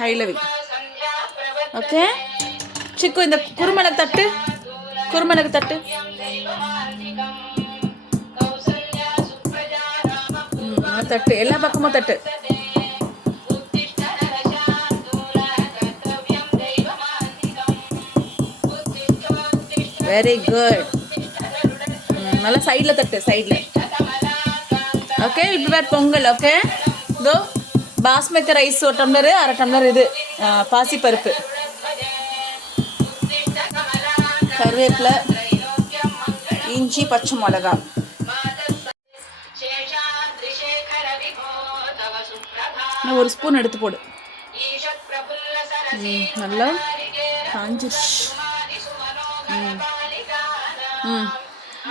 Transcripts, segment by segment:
ஹைலவி. Okay சிக்கு, இந்த குருமிளகு தட்டு, குருமிளகு தட்டு. தட்டு எல்லா பக்கமும் தட்டு. Very good. நல்லா சைடில் தட்டு, சைடில். Okay prepare Pongal. ஓகே இதோ பாஸ்மதி ரைஸ் ஒரு டம்ளரு, அரை டம்ளர் இது பாசிப்பருப்பு, கருவேப்பிலை, இஞ்சி, பச்சை மிளகா. ஒரு ஸ்பூன் எடுத்து போடு. நல்லா காஞ்சிருச்சு.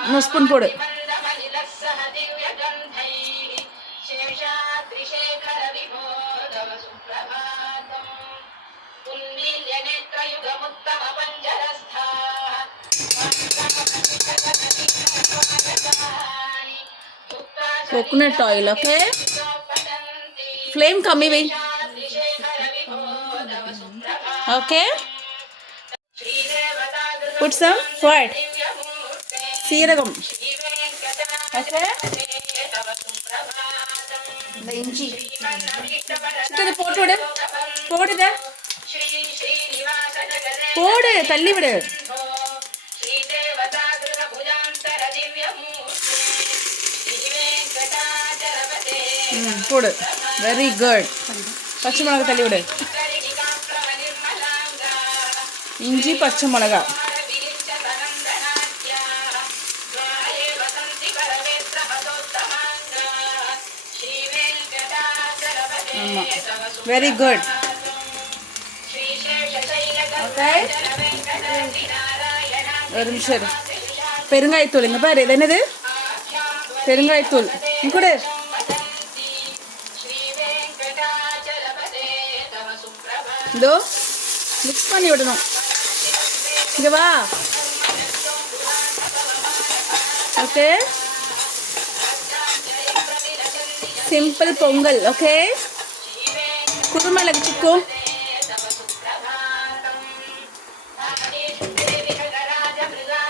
இன்னொரு ஸ்பூன் போடு. Coconut oil. ஓகே ஃப்ளேம் கம்மி வை. ஓகே put some what சீரகம். ஓகே இந்த இஞ்சி இது போட்டு விடு. போடுத போடு, தள்ளி விடு. போடு. Very good. பச்சை மிளகா தள்ளி விடு. இஞ்சி, பச்சை மிளகா. ஆமாம் வெரி குட். ஓகே ஒரு நிமிஷம். பெருங்காயத்தூள் இங்கே பாரு. இது என்னது? பெருங்காயத்தூள். கூட இதோ மிக்ஸ் பண்ணி விடணும். இங்கே வா. Okay simple Pongal. ஓகே குருமிளகு சிக்கு.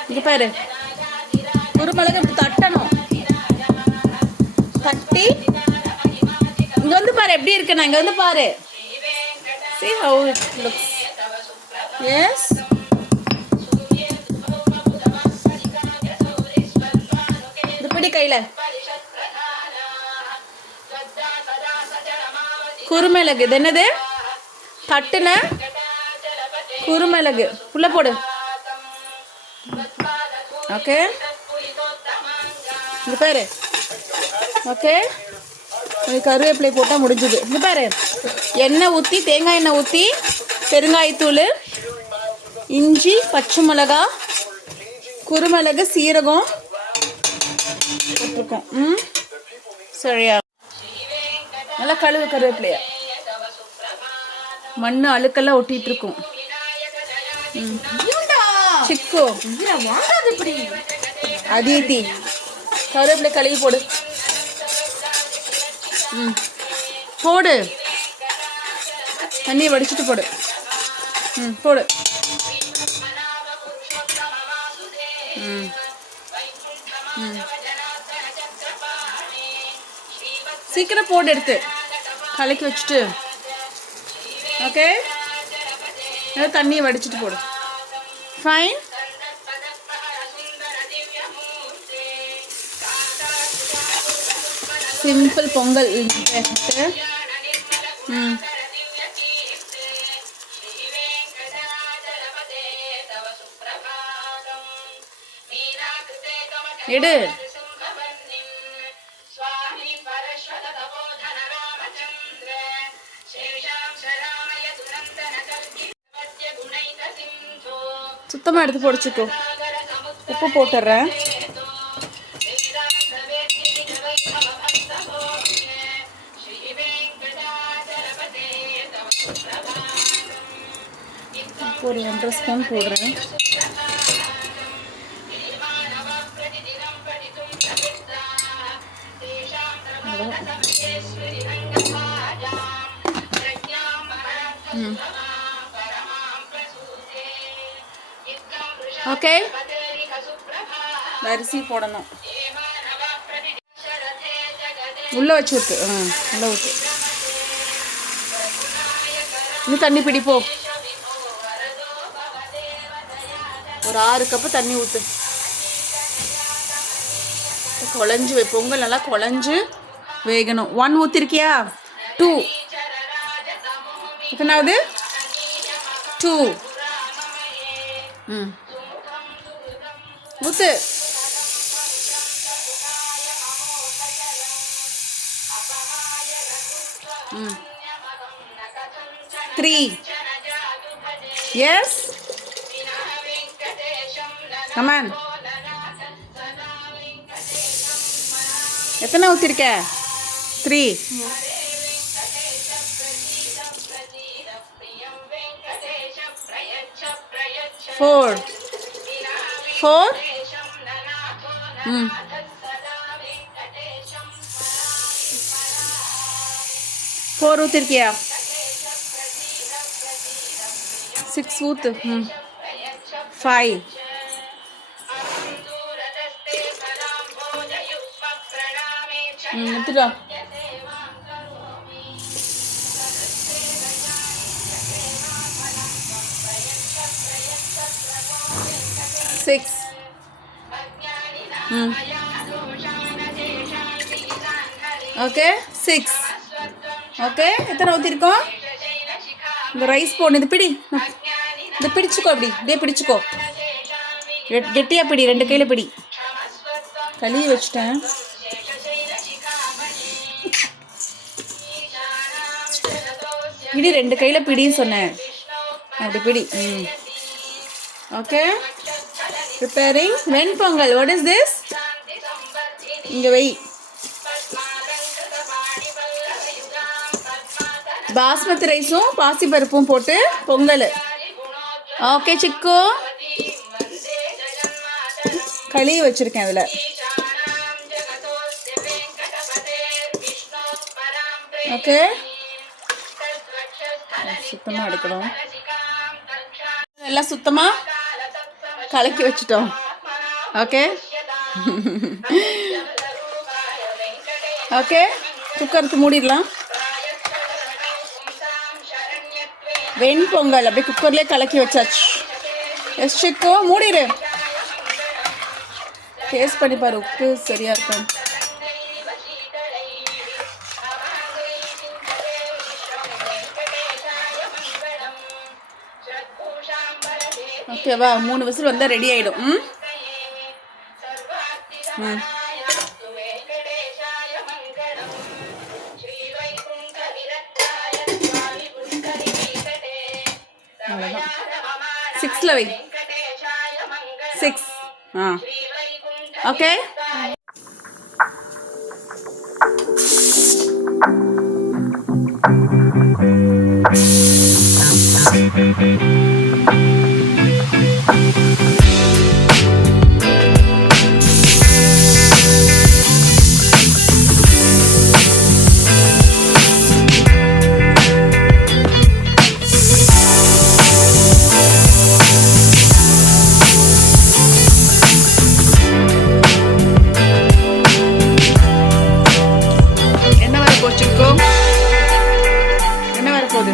இங்கே பாரு, குருமிளகு இப்படி தட்டணும். தட்டி இங்கே வந்து பாரு எப்படி இருக்குண்ணா. இங்கே வந்து பாரு. See how it looks. Yes. இது பிடி கையில. குருமிளகு. இது என்னது? தட்டுன குருமிளகு உள்ள போடு. ஓகே இங்க பாரு. ஓகே கருவேப்பிலை போட்டால் முடிஞ்சுது. இங்கே பாரு, எண்ணெய் ஊற்றி, தேங்காய் எண்ணெய் ஊற்றி, பெருங்காயத்தூள், இஞ்சி, பச்சை மிளகா, குருமிளகு, சீரகம் போட்டிருக்கோம். சரியா? நல்லா கழுவு கருவேப்பிலையா. மண் அழுக்கெல்லாம் ஒட்டிட்டு இருக்கும். சிக்கு அதீதி கருவேப்பிலை கழுவி போடு. போடு. தண்ணியை வடிச்சிட்டு போடு. போடு. சீக்கிரம் போடு. எடுத்து கலக்கி வச்சுட்டு. ஓகே தண்ணியை வடிச்சிட்டு போடு. ஃபைன். சிம்பிள் பொங்கல். எடு. சுத்தமாக எடுத்து பொடிச்சுக்கோ. உப்பு போட்டுடுறேன். ஒரு 1.5 ஸ்பூன் போடுறேன். ம் ஓகே அரிசி போடணும். உள்ளே வச்சு ஊற்று. உள்ளே ஊற்று. இன்னும் தண்ணி பிடிப்போம். ஒரு 6 கப்பு தண்ணி ஊற்று. குழஞ்சு பொங்கல் நல்லா குழஞ்சு வேகணும். 1 ஊற்றிருக்கியா? 2 எத்தனாவது? 2 ஊற்று. 3 yes come on. எத்தனை ஊற்றிருக்க? 3 4 4 ஊற்றிருக்கியா? 6 ஊற்று. 5 எடுத்துட்டா. 6 ஓகே 6 ஓகே. எத்தனை ஊற்றிருக்கோம்? இந்த ரைஸ் போடணும். இது பிடி. இதை பிடிச்சிக்கோ. இப்படியே பிடிச்சிக்கோ. கெட்டியாக பிடி. 2 கையில் பிடி. கழுவி வச்சுட்டேன். பிடி. 2 கையில் பிடின்னு சொன்னேன். அப்படி பிடி. Okay. Preparing venpongal. What is this? இங்கே வை. பாஸ்மதி ரைஸும் பாசிப்பருப்பும் போட்டு பொங்கல். ஓகே சிக்கு. கழுவி வச்சுருக்கேன் அதில். ஓகே. சுத்தமாக எடுக்கணும். எல்லாம் சுத்தமாக கலக்கி வச்சுட்டோம். Okay okay. குக்கருக்கு மூடிடலாம். வெண்பொங்கல் அப்படியே குக்கர்லேயே கலக்கி வச்சாச்சு. எஸ் சிக்கு மூடிடு. டேஸ்ட் பண்ணி பாரு. உப்பு சரியாக இருக்கும். ஓகேவா? 3 விசில் வந்தால் ரெடி ஆகிடும். அவ்வளோதான். 6ல் வை. 6 ஓகே. என்ன வரப்போகுது?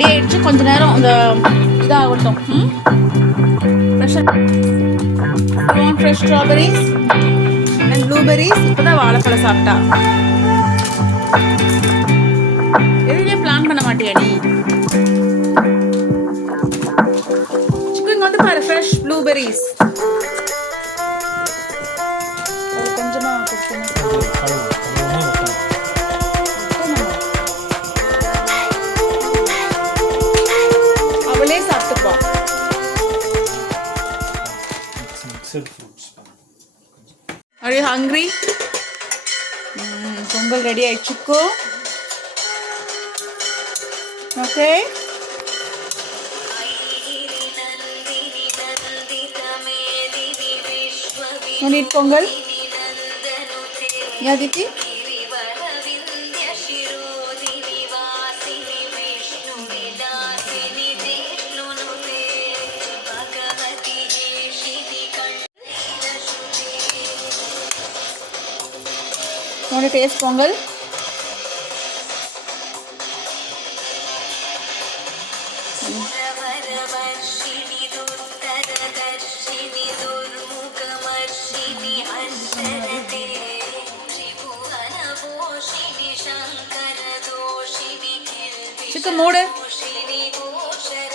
ரெடி ஆயிடுச்சு. கொஞ்ச நேரம் அந்த இதாகட்டும். Fresh strawberries and blueberries. இப்போ தான் வாழைப்பழம் சாப்பிட்டா. எதுவுமே பிளான் பண்ண மாட்டியா நீ? சிக்கு இங்கே வந்து பாரு, ஃப்ரெஷ் ப்ளூபெரிஸ். கொஞ்சமாக அவளே சாப்பிட்டுப்பா. Are you hungry? Pongal ready ஆயிடுச்சுக்கோ. Okay, neat pongal. யாதித்தி உன்னோட டேஸ்ட் பொங்கல். சிக்கு மூடு,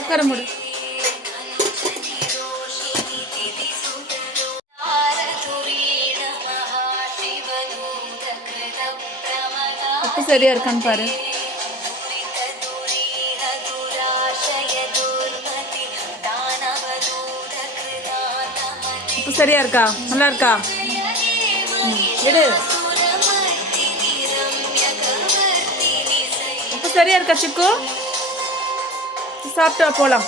உட்கார மூடு. உப்பு சரியா இருக்கான்னு பாரு. உப்பு சரியா இருக்கா? நல்லா இருக்கா? எடு. உப்பு சரியா இருக்கா சிக்கு? சாப்பிட்டா போலாம்.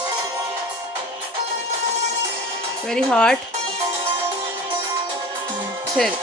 Very hot. சரி.